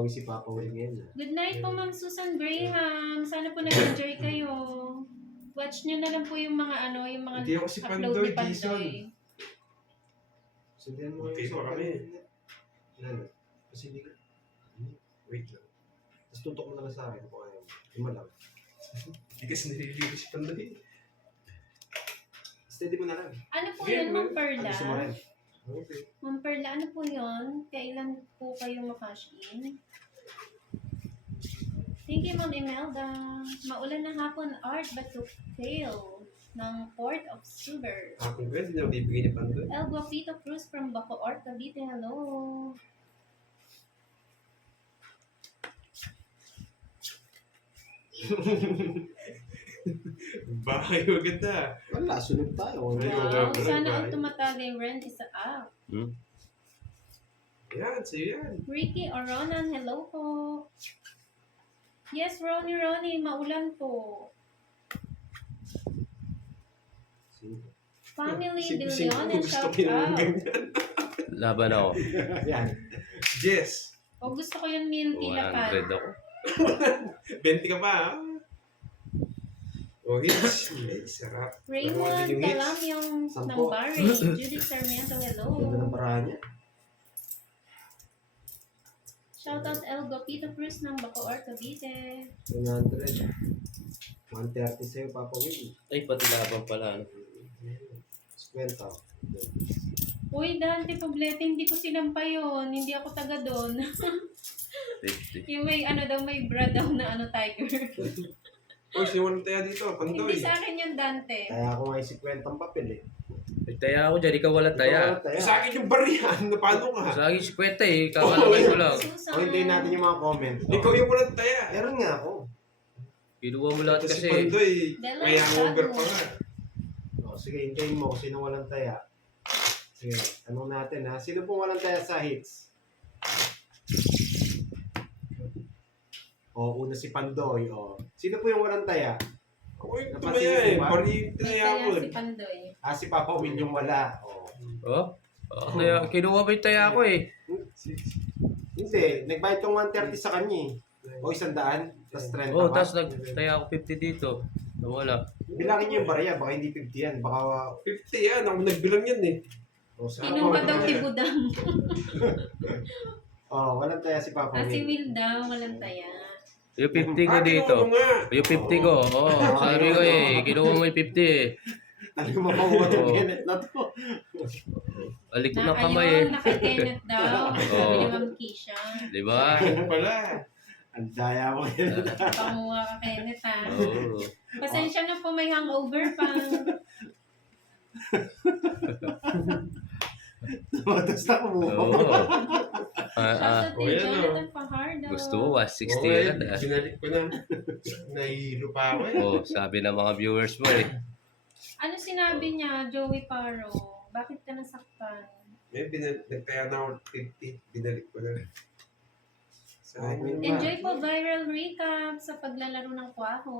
bawi si Papa Will ngayon. Good night po, Ma'am Susan Graham. Sana po nag-enjoy kayo. Watch nyo na lang po yung mga yung mga Hindi ako si upload Pandoy, ni Pandoy. Jason. Sundihan mo Okay yung pa kami. Ano? Kasi hindi ka. Wait lang. Tapos tutok mo na lang sa akin kung ayaw. Lima lang. Hindi kasi nililigo si Pandoy. Steady mo na lang. Ano po Okay, yun, Ma'am Perla? Gusto mo rin. Okay. Ma'am Perla, ano po yun? Kailan po kayo makash in? Thank you, Ma'am Imelda. Maulan na hapon, art but to fail ng Port of Sugar. Akin ko, hindi na bibigay ni Pandoy. El Guapito Cruz from Bacoor, Cavite. Hello. Bakay maganda. Wala, sunod tayo. Ay, Wow, okay. sana ang tumatagay Ren is up. Yan, sa'yo yan. Ricky Oronan, hello po. Yes, Ronnie, maulan po. Family Billion and shout out. Laban ako. Yan. Yes. O gusto ko yung milky 100 lapad. ako. 20 ka pa, ha? Oh, hits. Ay, sarap. Raymond Yung hits. Calamyong ng Sampo. Barry. Judith Sarmiento, hello. Ganda ng paraan niya. Shoutout El Guapito Cruz ng Bacoor, Cavite. 100. 130 sa'yo, Papa Will. Ay, pati laban pala. Ano? 50. Uy, Dante Poblete, hindi ko sinampa yun. Hindi ako taga doon. 50. Yung may may bra daw na tiger. Oh, sinuwan tayo dito, Pandoy. Hindi sa akin yung Dante. Kaya ako nga yung 50 ang papel eh. Nagtaya ako dyan, ikaw wala taya. Sa akin yung barihan, na paano ka? Sa akin si Kweta eh, kakalagay ko lang. Susan. O, hintayin natin yung mga comment. Ikaw yung walang taya. Meron nga ako. Kinuha mo lahat Ito si kasi. Pandoy, Dalawa may hangover bago. pa nga. O, sige, hintayin mo kung sino walang taya. Sige, tanong natin ha. Sino pong walang taya sa hits? O, una si Pandoy. O, sino po yung walang taya? Ako yung Napansin tumaya eh. mo ba? Pari yung May tinaya kaya ko si eh. Pandoy. Ah, si Papa Will yung wala. O. Oh? Kaya, kinuha mo yung taya ko eh. Hindi, nagbayad kang 130 sa kanya eh. O 100, tapos 30 Oh, ka. tapos nagtaya ako 50 dito. Nawala. Bilangin niyo yung barya, baka hindi 50 yan. Baka, 50 yan, ako nagbilang yan eh. o sa Kinuha daw ni Budang. O, walang taya si Papa Si Will. Will daw, walang taya. Yung 50 ko dito. Kinuha mo nga. Yung 50 ko. Oo, sabi ko eh, kinuha mo yung 50 eh. Ano mo makuha ng Oo. Kenneth na to? Alik ko Na ng kamay eh. ayun, naka Kenneth daw. Sabi ni Ma'am Keisha. Di ba? Ano pala? Ang daya mo yun. Panguha ka Kenneth ha. Oo. Pasensya na po, may hangover pa. Tumatas na kumuha. Oo. Shoutout Oh, ni yan, Jonathan Fajardo. Gusto mo 160 Okay, agad ah. binalik ko na. Nahihilo pa ako eh. Oh, sabi ng mga viewers mo eh. Ano sinabi niya, Joey Paro? Bakit ka nasaktan? May nagtaya na ako 50, binalik ko na. Sa akin. Enjoy po viral recap sa paglalaro ng kwaho.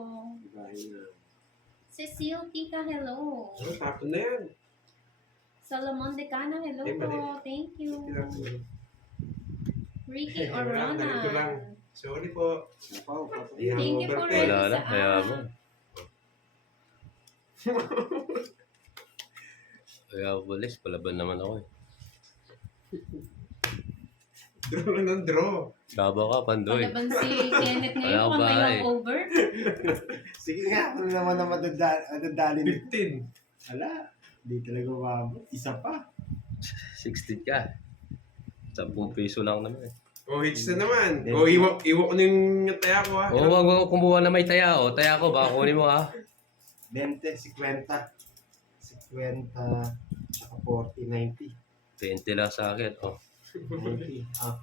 Cecile Tika, hello. Oh, tapon na yan. Solomon Decana, hello Eh, mali. po. Thank you. Ricky Wala, ganito lang. Orona. Sorry po. May Thank you hangover po, pa eh. Red. Wala na, Sa kaya app. mo. Kaya walis, palaban naman ako eh. Draw lang ng draw. Laba ka, Pandoy. Palaban si Kenneth Wala ngayon akong kung may bahay. hangover. Sige nga, ano naman na madadalin. 15. Wala, hindi talaga mababa. Isa pa. 16 ka. 10 piso lang naman eh. Oh, hits na naman. Oh, iwak ko na yung taya ko ha. Oo, wag mo kumuha na may taya oh. Taya ko, baka kunin mo ha. 20, 50. 50, saka 40, 90. 20 lang sa akin. Oh. 90. Ah,